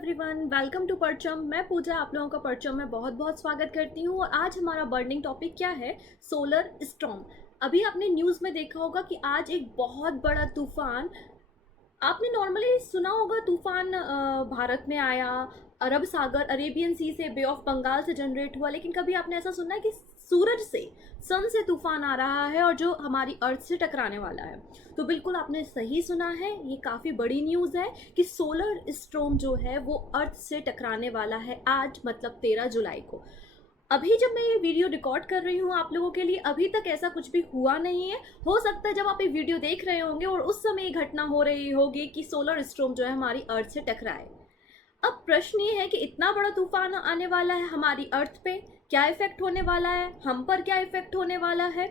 Everyone, welcome to परचम। मैं पूजा आप लोगों का परचम में बहुत बहुत स्वागत करती हूँ। और आज हमारा बर्निंग टॉपिक क्या है? Solar storm. अभी आपने न्यूज़ में देखा होगा कि आज एक बहुत बड़ा तूफान, आपने नॉर्मली सुना होगा तूफान भारत में आया, अरब सागर अरेबियन सी से बे ऑफ बंगाल से जनरेट हुआ, लेकिन कभी आपने ऐसा सुना है कि सूरज से, सन से तूफान आ रहा है और जो हमारी अर्थ से टकराने वाला है? तो बिल्कुल आपने सही सुना है, ये काफ़ी बड़ी न्यूज़ है कि सोलर स्टॉर्म जो है वो अर्थ से टकराने वाला है आज, मतलब 13 जुलाई को। अभी जब मैं ये वीडियो रिकॉर्ड कर रही हूँ आप लोगों के लिए, अभी तक ऐसा कुछ भी हुआ नहीं है। हो सकता है जब आप ये वीडियो देख रहे होंगे और उस समय ये घटना हो रही होगी कि सोलर स्टॉर्म जो है हमारी अर्थ से टकराए। अब प्रश्न ये है कि इतना बड़ा तूफान आने वाला है, हमारी अर्थ पे क्या इफेक्ट होने वाला है, हम पर क्या इफेक्ट होने वाला है,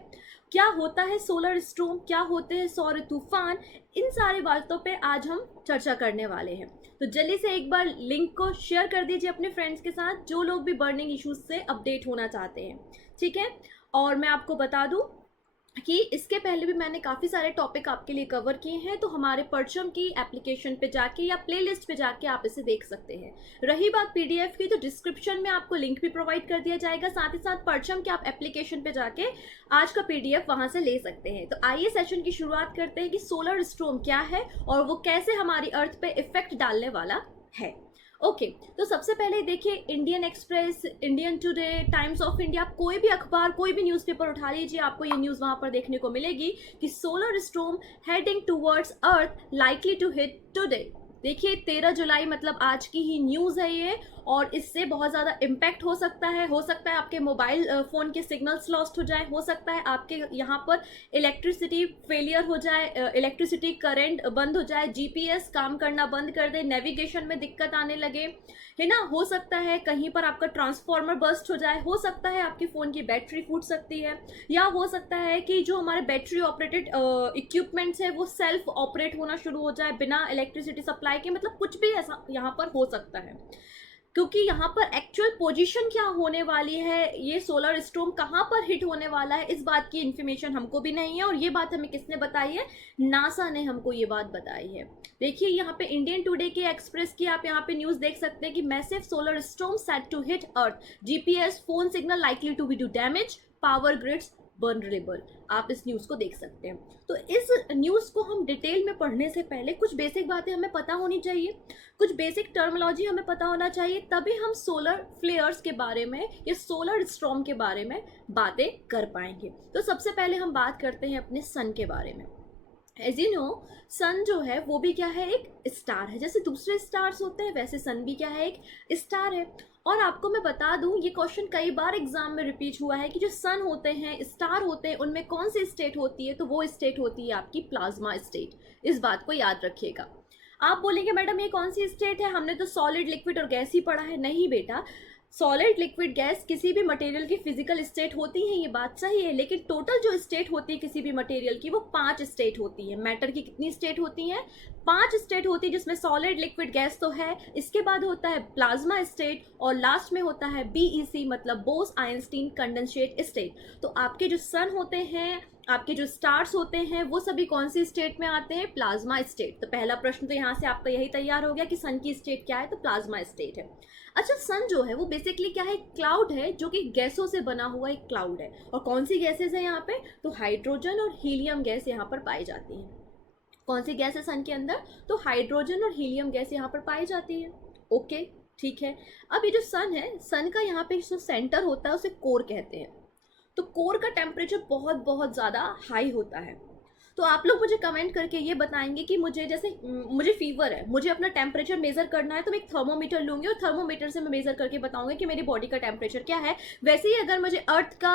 क्या होता है सोलर स्टॉर्म, क्या होते हैं सौर तूफान, इन सारी बातों पे आज हम चर्चा करने वाले हैं। तो जल्दी से एक बार लिंक को शेयर कर दीजिए अपने फ्रेंड्स के साथ, जो लोग भी बर्निंग इश्यूज से अपडेट होना चाहते हैं, ठीक है। और मैं आपको बता दूं कि इसके पहले भी मैंने काफ़ी सारे टॉपिक आपके लिए कवर किए हैं, तो हमारे परचम की एप्लीकेशन पे जाके या प्लेलिस्ट पे जाके आप इसे देख सकते हैं। रही बात पीडीएफ की, तो डिस्क्रिप्शन में आपको लिंक भी प्रोवाइड कर दिया जाएगा, साथ ही साथ परचम के आप एप्लीकेशन पे जाके आज का पीडीएफ वहां से ले सकते हैं। तो आइए सेशन की शुरुआत करते हैं कि सोलर स्टॉर्म क्या है और वो कैसे हमारी अर्थ पे इफेक्ट डालने वाला है। ओके, तो सबसे पहले देखिए, Indian express, Indian today, times of India, कोई भी अखबार, कोई भी न्यूज़पेपर उठा लीजिए, आपको ये न्यूज़ वहाँ पर देखने को मिलेगी कि solar storm heading towards earth likely to hit today. देखिए 13 जुलाई मतलब आज की ही न्यूज़ है ये, और इससे बहुत ज़्यादा इम्पैक्ट हो सकता है आपके मोबाइल फ़ोन के सिग्नल्स लॉस्ट हो जाए, हो सकता है आपके यहाँ पर इलेक्ट्रिसिटी फेलियर हो जाए, इलेक्ट्रिसिटी करंट बंद हो जाए, जीपीएस काम करना बंद कर दे, नेविगेशन में दिक्कत आने लगे, है ना। हो सकता है कहीं पर आपका ट्रांसफार्मर बर्स्ट हो जाए, हो सकता है आपकी फ़ोन की बैटरी फूट सकती है, या हो सकता है कि जो हमारे बैटरी ऑपरेटेड इक्विपमेंट्स है वो सेल्फ ऑपरेट होना शुरू हो जाए बिना इलेक्ट्रिसिटी सप्लाई के। मतलब कुछ भी ऐसा यहाँ पर हो सकता है, क्योंकि यहाँ पर एक्चुअल पोजीशन क्या होने वाली है, ये सोलर स्टॉर्म कहाँ पर हिट होने वाला है, इस बात की इन्फॉर्मेशन हमको भी नहीं है। और ये बात हमें किसने बताई है? नासा ने हमको ये बात बताई है। देखिए यहाँ पे इंडियन टुडे के एक्सप्रेस की आप यहाँ पे न्यूज़ देख सकते हैं कि massive solar storm set to hit earth, GPS phone signal likely to be do damage, power grids vulnerable. आप इस न्यूज़ को देख सकते हैं। तो इस न्यूज़ को हम डिटेल में पढ़ने से पहले कुछ बेसिक बातें हमें पता होनी चाहिए, कुछ बेसिक टर्मिनोलॉजी हमें पता होना चाहिए, तभी हम सोलर फ्लेयर्स के बारे में या सोलर स्टॉर्म के बारे में बातें कर पाएंगे। तो सबसे पहले हम बात करते हैं अपने सन के बारे में। एज यू नो, सन जो है वो भी क्या है? एक स्टार है। जैसे दूसरे स्टार्स होते हैं वैसे सन भी क्या है? एक स्टार है। और आपको मैं बता दूं, ये क्वेश्चन कई बार एग्जाम में रिपीट हुआ है कि जो सन होते हैं, स्टार होते हैं, उनमें कौन सी स्टेट होती है? तो वो स्टेट होती है आपकी प्लाज्मा स्टेट। इस बात को याद रखिएगा। आप बोलेंगे मैडम ये कौन सी स्टेट है, हमने तो सॉलिड, लिक्विड और गैस ही पढ़ा है। नहीं बेटा, सॉलिड, लिक्विड, गैस किसी भी मटेरियल की फिजिकल स्टेट होती है, ये बात सही है, लेकिन टोटल जो स्टेट होती है किसी भी मटेरियल की वो 5 स्टेट होती है। मैटर की कितनी स्टेट होती हैं? 5 स्टेट होती है, जिसमें सॉलिड, लिक्विड, गैस तो है, इसके बाद होता है प्लाज्मा स्टेट, और लास्ट में होता है बीईसी मतलब बोस आइंस्टीन कंडेंसेट स्टेट। तो आपके जो सन होते हैं, आपके जो स्टार्स होते हैं, वो सभी कौन सी स्टेट में आते हैं? Plasma state. तो पहला प्रश्न तो यहाँ से आपका यही तैयार हो गया कि सन की स्टेट क्या है, तो प्लाज्मा स्टेट है। अच्छा, सन जो है वो बेसिकली क्या है? क्लाउड है, जो कि गैसों से बना हुआ एक क्लाउड है। और कौन सी गैसेज है यहाँ पे? तो हाइड्रोजन और हीलियम गैस यहाँ पर पाई जाती है। कौन सी गैस है सन के अंदर? तो हाइड्रोजन और हीलियम गैस यहाँ पर पाई जाती है। ओके, ठीक है। अब ये जो सन है, सन का यहाँ पे जो सेंटर होता है उसे कोर कहते हैं। तो कोर का टेम्परेचर बहुत बहुत ज़्यादा हाई होता है। तो आप लोग मुझे कमेंट करके ये बताएंगे कि मुझे, जैसे मुझे फीवर है, मुझे अपना टेम्परेचर मेज़र करना है, तो मैं एक थर्मोमीटर लूँगी और थर्मोमीटर से मैं मेज़र करके बताऊंगी कि मेरी बॉडी का टेम्परेचर क्या है। वैसे ही अगर मुझे अर्थ का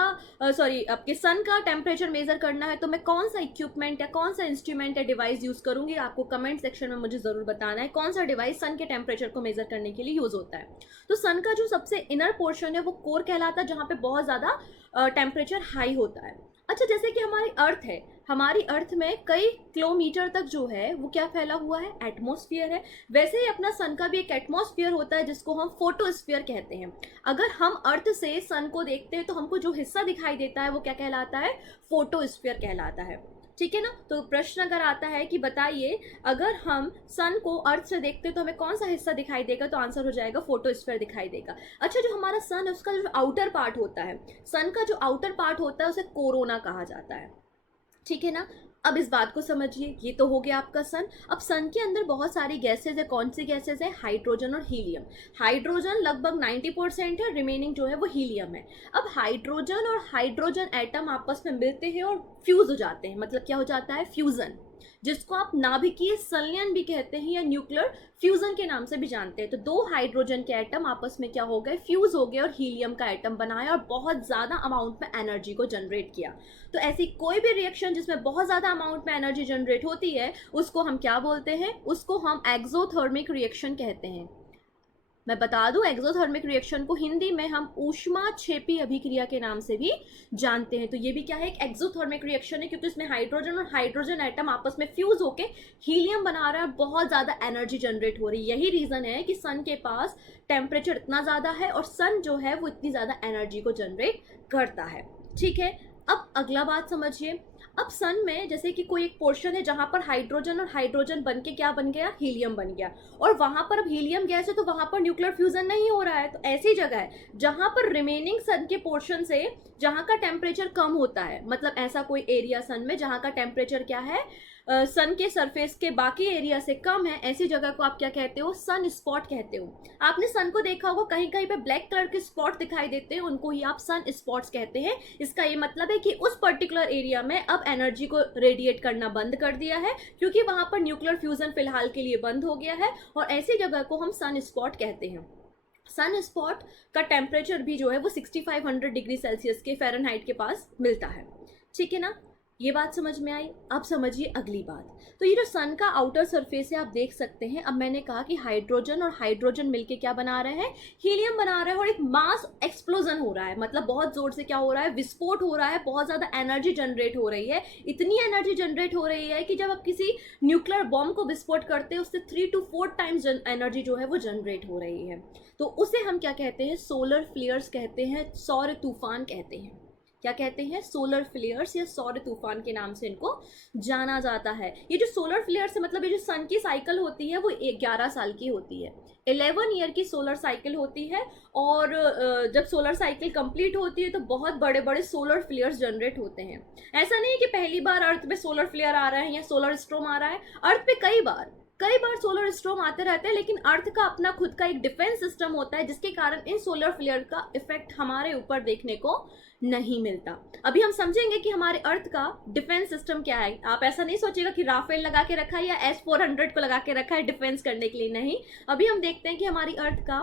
आपके सन का टेम्परेचर मेज़र करना है, तो मैं कौन सा इक्विपमेंट या कौन सा इंस्ट्रूमेंट या डिवाइस यूज़ करूँगी, आपको कमेंट सेक्शन में मुझे ज़रूर बताना है कौन सा डिवाइस सन के टेम्परेचर को मेज़र करने के लिए यूज़ होता है। तो सन का जो सबसे इनर पोर्शन है वो कोर कहलाता है, जहाँ पे बहुत ज़्यादा टेम्परेचर हाई होता है। अच्छा, जैसे कि हमारी अर्थ है, हमारी अर्थ में कई किलोमीटर तक जो है वो क्या फैला हुआ है? एटमॉस्फेयर है। वैसे ही अपना सन का भी एक एटमॉस्फेयर होता है जिसको हम फोटोस्फीयर कहते हैं। अगर हम अर्थ से सन को देखते हैं तो हमको जो हिस्सा दिखाई देता है वो क्या कहलाता है? फोटोस्फीयर कहलाता है। ठीक है ना। तो प्रश्न अगर आता है कि बताइए, अगर हम सन को अर्थ से देखते हैं तो हमें कौन सा हिस्सा दिखाई देगा, तो आंसर हो जाएगा फोटोस्फीयर दिखाई देगा। अच्छा, जो हमारा सन है उसका जो आउटर पार्ट होता है, सन का जो आउटर पार्ट होता है उसे कोरोना कहा जाता है। ठीक है ना। अब इस बात को समझिए, ये तो हो गया आपका सन। अब सन के अंदर बहुत सारी गैसेज है। कौन सी गैसेज है? हाइड्रोजन और हीलियम। हाइड्रोजन लगभग 90% है, रिमेनिंग जो है वो हीलियम है। अब हाइड्रोजन और हाइड्रोजन एटम आपस में मिलते हैं और फ्यूज हो जाते हैं। मतलब क्या हो जाता है? फ्यूजन, जिसको आप नाभिकीय संलयन भी कहते हैं या न्यूक्लियर फ्यूजन के नाम से भी जानते हैं। तो दो हाइड्रोजन के एटम आपस में क्या हो गए? फ्यूज हो गए और हीलियम का एटम बनाया और बहुत ज्यादा अमाउंट में एनर्जी को जनरेट किया। तो ऐसी कोई भी रिएक्शन जिसमें बहुत ज्यादा अमाउंट में एनर्जी जनरेट होती है उसको हम क्या बोलते हैं? उसको हम एक्सोथर्मिक रिएक्शन कहते हैं। मैं बता दूं, एक्सोथर्मिक रिएक्शन को हिंदी में हम ऊष्माक्षेपी अभिक्रिया के नाम से भी जानते हैं। तो ये भी क्या है? एक एक्सोथर्मिक रिएक्शन है, क्योंकि इसमें हाइड्रोजन और हाइड्रोजन एटम आपस में फ्यूज होके हीलियम बना रहा है, बहुत ज्यादा एनर्जी जनरेट हो रही है। यही रीजन है कि सन के पास टेम्परेचर इतना ज्यादा है और सन जो है वो इतनी ज्यादा एनर्जी को जनरेट करता है। ठीक है। अब अगला बात समझिए। अब सन में जैसे कि कोई एक पोर्शन है जहां पर हाइड्रोजन और हाइड्रोजन बन के क्या बन गया? हीलियम बन गया। और वहां पर अब हीलियम गैस है तो वहां पर न्यूक्लियर फ्यूजन नहीं हो रहा है। तो ऐसी जगह है जहां पर रिमेनिंग सन के पोर्शन से जहां का टेम्परेचर कम होता है, मतलब ऐसा कोई एरिया सन में जहां का टेम्परेचर क्या है, सन के सरफेस के बाकी एरिया से कम है, ऐसी जगह को आप क्या कहते हो? सन स्पॉट कहते हो। आपने सन को देखा होगा, कहीं कहीं पे ब्लैक कलर के स्पॉट दिखाई देते हैं, उनको ही आप सन स्पॉट्स कहते हैं। इसका ये मतलब है कि उस पर्टिकुलर एरिया में अब एनर्जी को रेडिएट करना बंद कर दिया है, क्योंकि वहां पर न्यूक्लियर फ्यूजन फिलहाल के लिए बंद हो गया है, और ऐसी जगह को हम सन स्पॉट कहते हैं। सन स्पॉट का टेम्परेचर भी जो है वो 6500 डिग्री सेल्सियस के फ़ारेनहाइट के पास मिलता है। ठीक है ना। ये बात समझ में आई। अब समझिए अगली बात। तो ये जो सन का आउटर सरफेस है आप देख सकते हैं। अब मैंने कहा कि हाइड्रोजन और हाइड्रोजन मिलके क्या बना रहे हैं? हीलियम बना रहे हैं, और एक मास एक्सप्लोजन हो रहा है, मतलब बहुत जोर से क्या हो रहा है? विस्फोट हो रहा है, बहुत ज्यादा एनर्जी जनरेट हो रही है। इतनी एनर्जी जनरेट हो रही है कि जब आप किसी न्यूक्लियर बॉम्ब को विस्फोट करते हैं उससे 3 to 4 टाइम्स एनर्जी जो है वो जनरेट हो रही है। तो उसे हम क्या कहते हैं? सोलर फ्लेयर्स कहते हैं, सौर तूफान कहते हैं। क्या कहते हैं? सोलर फ्लेयर्स या सौर तूफान के नाम से इनको जाना जाता है। ये जो सोलर फ्लेयर्स है, मतलब ये जो सन की साइकिल होती है वो 11 साल की होती है, 11 ईयर की सोलर साइकिल होती है। और जब सोलर साइकिल कंप्लीट होती है तो बहुत बड़े बड़े सोलर फ्लेयर्स जनरेट होते हैं। ऐसा नहीं है कि पहली बार अर्थ पे सोलर फ्लेयर आ रहा है या सोलर स्ट्रोम आ रहा है। अर्थ पे कई बार सोलर स्ट्रोम आते रहते हैं, लेकिन अर्थ का अपना खुद का एक डिफेंस सिस्टम होता है, जिसके कारण इन सोलर फ्लेयर का इफेक्ट हमारे ऊपर देखने को नहीं मिलता। अभी हम समझेंगे कि हमारे अर्थ का डिफेंस सिस्टम क्या है। आप ऐसा नहीं सोचिएगा कि राफेल लगा के रखा है या S-400 को लगा के रखा है डिफेंस करने के लिए, नहीं। अभी हम देखते हैं कि हमारी अर्थ का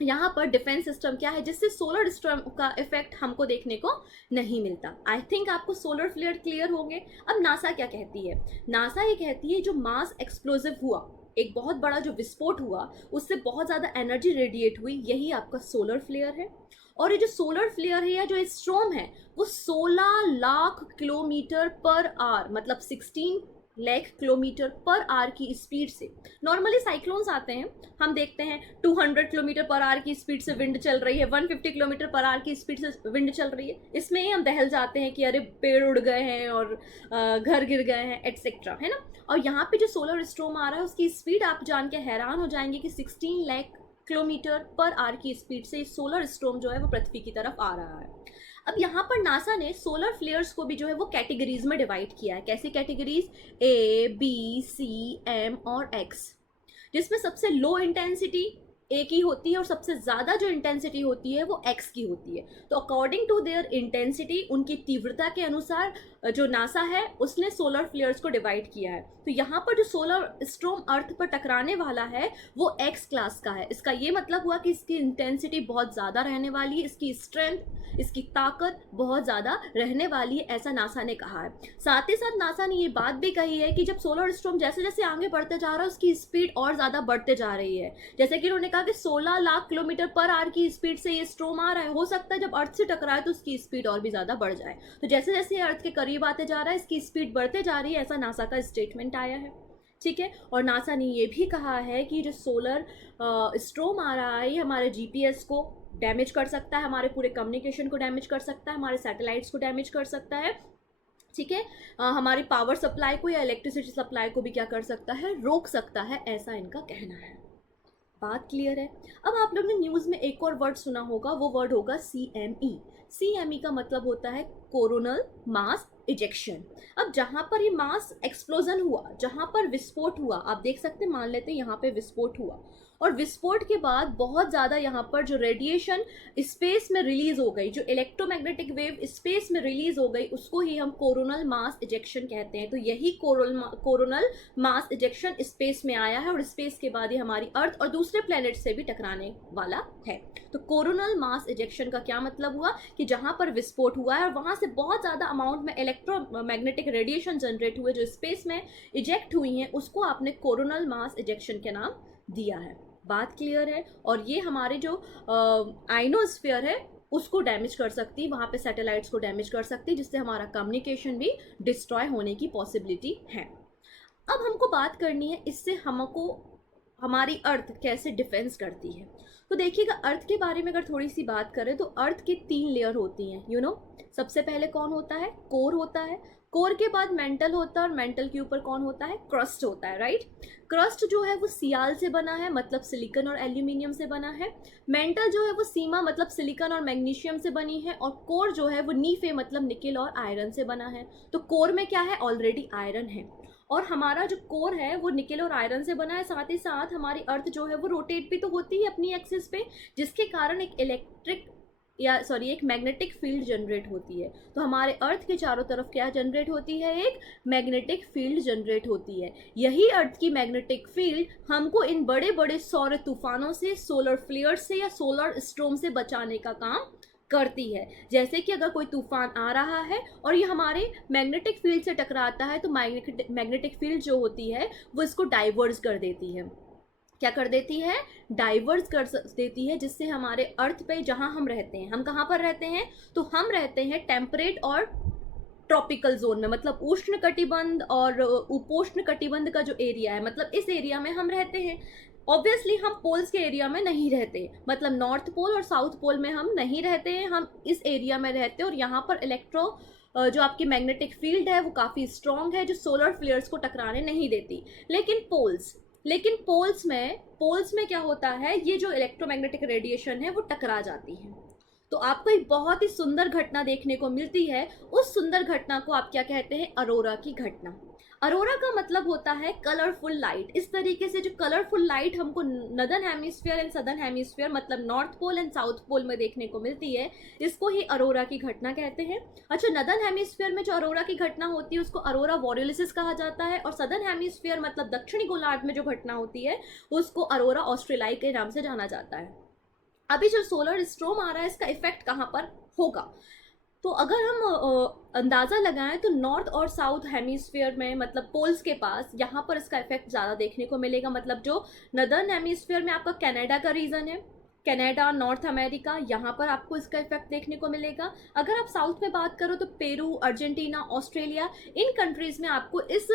यहाँ पर डिफेंस सिस्टम क्या है, जिससे सोलर स्ट्रॉम का इफेक्ट हमको देखने को नहीं मिलता। आई थिंक आपको सोलर फ्लेयर क्लियर होंगे। अब नासा क्या कहती है? नासा ये कहती है जो मास एक्सप्लोजिव हुआ, एक बहुत बड़ा जो विस्फोट हुआ, उससे बहुत ज़्यादा एनर्जी रेडिएट हुई, यही आपका सोलर फ्लेयर है। और ये जो सोलर फ्लेयर है या जो स्ट्रोम है वो 16 लाख किलोमीटर पर आवर, मतलब 16 लाख किलोमीटर पर आवर की स्पीड से, नॉर्मली साइक्लोन्स आते हैं, हम देखते हैं 200 किलोमीटर पर आवर की स्पीड से विंड चल रही है, 150 किलोमीटर पर आवर की स्पीड से विंड चल रही है, इसमें ही हम दहल जाते हैं कि अरे पेड़ उड़ गए हैं और घर गिर गए हैं एटसेट्रा, है ना। और यहाँ पे जो सोलर स्ट्रोम आ रहा है उसकी स्पीड आप जान के हैरान हो जाएंगे कि 16 लाख किलोमीटर पर आवर की स्पीड से सोलर स्ट्रोम जो है वो पृथ्वी की तरफ आ रहा है। अब यहाँ पर नासा ने सोलर फ्लेयर्स को भी जो है वो कैटेगरीज में डिवाइड किया है। कैसी categories? A, B, C, M और X, जिसमें सबसे लो इंटेंसिटी A की होती है और सबसे ज़्यादा जो इंटेंसिटी होती है वो X की होती है। तो अकॉर्डिंग टू देयर इंटेंसिटी, उनकी तीव्रता के अनुसार जो नासा है उसने सोलर फ्लेयर्स को डिवाइड किया है। तो यहाँ पर जो सोलर स्ट्रोम अर्थ पर टकराने वाला है वो X क्लास का है। इसका ये मतलब हुआ कि इसकी इंटेंसिटी बहुत ज़्यादा रहने वाली है, इसकी स्ट्रेंथ, इसकी ताकत बहुत ज़्यादा रहने वाली है, ऐसा नासा ने कहा है। साथ ही साथ नासा ने ये बात भी कही है कि जब सोलर स्ट्रोम जैसे जैसे आगे बढ़ते जा रहा है उसकी स्पीड और ज़्यादा बढ़ते जा रही है। जैसे कि उन्होंने कहा कि 16 लाख किलोमीटर पर आवर की स्पीड से ये स्ट्रोम आ रहा है, हो सकता है जब अर्थ से टकराए तो उसकी स्पीड और भी ज़्यादा बढ़ जाए। तो जैसे जैसे अर्थ के करीब आते जा रहा है इसकी स्पीड बढ़ते जा रही है, ऐसा नासा का स्टेटमेंट आया है। ठीक है। और नासा ने ये भी कहा है कि जो सोलर स्ट्रोम आ रहा है ये हमारे GPS को डैमेज कर सकता है, हमारे पूरे कम्युनिकेशन को डैमेज कर सकता है, हमारे सैटेलाइट्स को डैमेज कर सकता है। ठीक है। हमारी पावर सप्लाई को या इलेक्ट्रिसिटी सप्लाई को भी क्या कर सकता है, रोक सकता है, ऐसा इनका कहना है। बात क्लियर है। अब आप लोग ने न्यूज़ में एक और वर्ड सुना होगा, वो वर्ड होगा CME। CME का मतलब होता है कोरोनल मास इजेक्शन। अब जहाँ पर ये मास एक्सप्लोजन हुआ, जहाँ पर विस्फोट हुआ, आप देख सकते हैं, मान लेते हैं यहाँ पे विस्फोट हुआ, और विस्फोट के बाद बहुत ज़्यादा यहाँ पर जो रेडिएशन स्पेस में रिलीज हो गई, जो इलेक्ट्रोमैग्नेटिक वेव स्पेस में रिलीज हो गई, उसको ही हम कोरोनल मास इजेक्शन कहते हैं। तो यही कोरोनल मास इजेक्शन स्पेस में आया है, और स्पेस के बाद ये हमारी अर्थ और दूसरे प्लेनेट से भी टकराने वाला है। तो कोरोनल मास इजेक्शन का क्या मतलब हुआ कि जहाँ पर विस्फोट हुआ है और वहाँ से बहुत ज़्यादा अमाउंट में इलेक्ट्रोमैग्नेटिक रेडिएशन जनरेट हुए जो स्पेस में इजेक्ट हुई हैं, उसको आपने कोरोनल मास इजेक्शन के नाम दिया है। बात क्लियर है। और ये हमारे जो आइनोस्फीयर है उसको डैमेज कर सकती है, वहाँ पे सैटेलाइट्स को डैमेज कर सकती है, जिससे हमारा कम्युनिकेशन भी डिस्ट्रॉय होने की पॉसिबिलिटी है। अब हमको बात करनी है इससे हमको हमारी अर्थ कैसे डिफेंस करती है। तो देखिएगा, अर्थ के बारे में अगर थोड़ी सी बात करें तो अर्थ के 3 लेयर होती हैं, सबसे पहले कौन होता है, कोर होता है। कोर के बाद मेंटल होता है, और मेंटल के ऊपर कौन होता है, क्रस्ट होता है, राइट। क्रस्ट जो है वो सियाल से बना है, मतलब सिलिकॉन और एल्यूमिनियम से बना है। मेंटल जो है वो सीमा मतलब सिलिकॉन और मैग्नीशियम से बनी है, और कोर जो है वो नीफे मतलब निकेल और आयरन से बना है। तो कोर में क्या है, ऑलरेडी आयरन है, और हमारा जो कोर है वो निकेल और आयरन से बना है। साथ ही साथ हमारी अर्थ जो है वो रोटेट भी तो होती है अपनी एक्सिस पे, जिसके कारण एक मैग्नेटिक फील्ड जनरेट होती है। तो हमारे अर्थ के चारों तरफ क्या जनरेट होती है, एक मैग्नेटिक फील्ड जनरेट होती है। यही अर्थ की मैग्नेटिक फील्ड हमको इन बड़े बड़े सौर तूफानों से, सोलर फ्लेयर से या सोलर स्टॉर्म से बचाने का काम करती है। जैसे कि अगर कोई तूफान आ रहा है और ये हमारे मैग्नेटिक फील्ड से टकराता है, तो मैग्नेटिक फील्ड जो होती है वो इसको डाइवर्स कर देती है। क्या कर देती है, डाइवर्स कर देती है, जिससे हमारे अर्थ पे जहाँ हम रहते हैं, हम कहाँ पर रहते हैं, तो हम रहते हैं टेम्परेट और ट्रॉपिकल जोन में, मतलब उष्ण कटिबंध और उपोष्ण कटिबंध का जो एरिया है, मतलब इस एरिया में हम रहते हैं। ऑब्वियसली हम पोल्स के एरिया में नहीं रहते, मतलब नॉर्थ पोल और साउथ पोल में हम नहीं रहते हैं, हम इस एरिया में रहते हैं। और यहाँ पर जो आपकी मैग्नेटिक फील्ड है वो काफ़ी स्ट्रॉन्ग है, जो सोलर फ्लेयर्स को टकराने नहीं देती। लेकिन पोल्स में क्या होता है, ये जो इलेक्ट्रोमैग्नेटिक रेडिएशन है वो टकरा जाती है। तो आपको एक बहुत ही सुंदर घटना देखने को मिलती है। उस सुंदर घटना को आप क्या कहते हैं, अरोरा की घटना। अरोरा का मतलब होता है कलरफुल लाइट। इस तरीके से जो कलरफुल लाइट हमको northern hemisphere and southern hemisphere, मतलब north pole and south pole में देखने को मिलती है, इसको ही अरोरा की घटना कहते हैं। अच्छा, नदर्न हेमिस्फीयर में जो अरोरा की घटना होती है उसको अरोरा बोरियोलिसिस कहा जाता है, और सदर्न हेमिस्फीयर मतलब दक्षिणी गोलार्ध में जो घटना होती है उसको अरोरा ऑस्ट्रेलाई के नाम से जाना जाता है। अभी जो सोलर स्टॉर्म आ रहा है इसका इफेक्ट कहाँ पर होगा, तो अगर हम अंदाज़ा लगाएं तो नॉर्थ और साउथ हेमिस्फीयर में, मतलब पोल्स के पास, यहाँ पर इसका इफेक्ट ज़्यादा देखने को मिलेगा। मतलब जो नदर्न हेमिस्फीयर में आपका कनाडा का रीजन है, कनाडा, नॉर्थ अमेरिका, यहाँ पर आपको इसका इफेक्ट देखने को मिलेगा। अगर आप साउथ में बात करो तो पेरू, अर्जेंटीना, ऑस्ट्रेलिया, इन कंट्रीज़ में आपको इस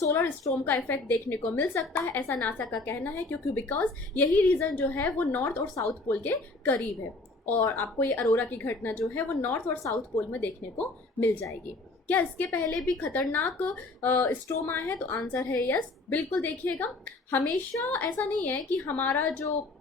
सोलर स्टॉर्म का इफेक्ट देखने को मिल सकता है, ऐसा नासा का कहना है, क्योंकि बिकॉज यही रीजन जो है वो नॉर्थ और साउथ पोल के करीब है, और आपको ये अरोरा की घटना जो है वो नॉर्थ और साउथ पोल में देखने को मिल जाएगी। क्या इसके पहले भी खतरनाक स्टॉर्म आए हैं, तो आंसर है यस, बिल्कुल। देखिएगा, हमेशा ऐसा नहीं है कि हमारा जो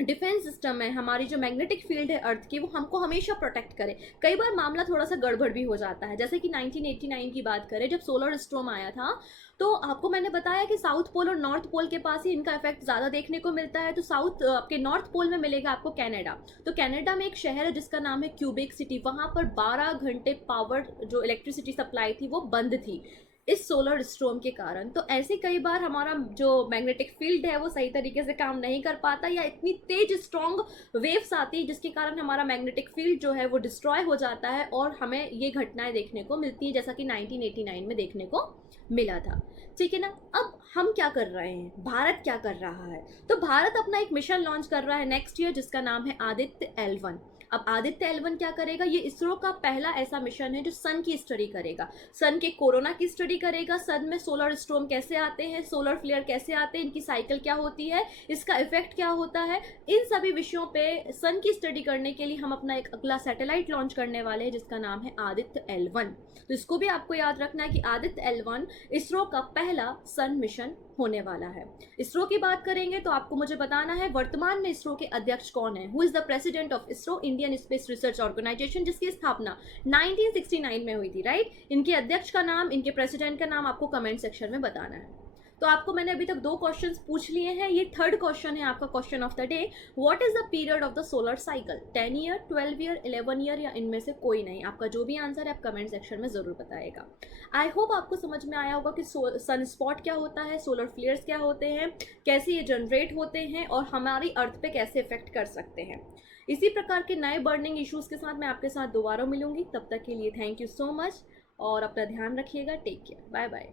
डिफेंस सिस्टम है, हमारी जो मैग्नेटिक फील्ड है अर्थ की, वो हमको हमेशा प्रोटेक्ट करे। कई बार मामला थोड़ा सा गड़बड़ भी हो जाता है। जैसे कि 1989 की बात करें, जब सोलर स्टॉर्म आया था, तो आपको मैंने बताया कि साउथ पोल और नॉर्थ पोल के पास ही इनका इफेक्ट ज़्यादा देखने को मिलता है। तो आपके नॉर्थ पोल में मिलेगा आपको कनाडा। तो कनाडा में एक शहर है जिसका नाम है क्यूबेक सिटी, वहाँ पर 12 घंटे पावर जो इलेक्ट्रिसिटी सप्लाई थी वो बंद थी इस सोलर स्टॉर्म के कारण। तो ऐसे कई बार हमारा जो मैग्नेटिक फील्ड है वो सही तरीके से काम नहीं कर पाता, या इतनी तेज स्ट्रॉन्ग वेव्स आती है जिसके कारण हमारा मैग्नेटिक फील्ड जो है वो डिस्ट्रॉय हो जाता है, और हमें ये घटनाएं देखने को मिलती है, जैसा कि 1989 में देखने को मिला था। ठीक है ना। अब हम क्या कर रहे हैं, भारत क्या कर रहा है, तो भारत अपना एक मिशन लॉन्च कर रहा है नेक्स्ट ईयर, जिसका नाम है आदित्य L1। अब आदित्य L1 क्या करेगा, ये इसरो का पहला ऐसा मिशन है जो सन की स्टडी करेगा, सन के कोरोना की स्टडी करेगा, सन में सोलर स्टॉर्म कैसे आते हैं, सोलर फ्लेयर कैसे आते हैं, इनकी साइकिल क्या होती है, इसका इफेक्ट क्या होता है, इन सभी विषयों पे सन की स्टडी करने के लिए हम अपना एक अगला सैटेलाइट लॉन्च करने वाले हैं जिसका नाम है आदित्य L1। तो इसको भी आपको याद रखना है कि आदित्य L1 इसरो का पहला सन मिशन होने वाला है। इसरो की बात करेंगे तो आपको मुझे बताना है वर्तमान में इसरो के अध्यक्ष कौन है, who is the president of ISRO, Indian Space Research Organisation, जिसकी स्थापना 1969 में हुई थी, राइट। इनके अध्यक्ष का नाम, इनके प्रेसिडेंट का नाम आपको कमेंट सेक्शन में बताना है। तो आपको मैंने अभी तक 2 क्वेश्चंस पूछ लिए हैं, ये थर्ड क्वेश्चन है आपका question of the day. What is the period of the solar cycle, 10 year, 12 year, 11 year या इनमें से कोई नहीं। आपका जो भी आंसर है आप कमेंट सेक्शन में जरूर बताएगा। आई होप आपको समझ में आया होगा कि सन स्पॉट क्या होता है, सोलर फ्लेयर्स क्या होते हैं, कैसे ये जनरेट होते हैं और हमारी अर्थ पे कैसे इफेक्ट कर सकते हैं। इसी प्रकार के नए बर्निंग इश्यूज के साथ मैं आपके साथ दोबारा मिलूंगी। तब तक के लिए थैंक यू सो मच और अपना ध्यान रखिएगा। Take care, bye bye.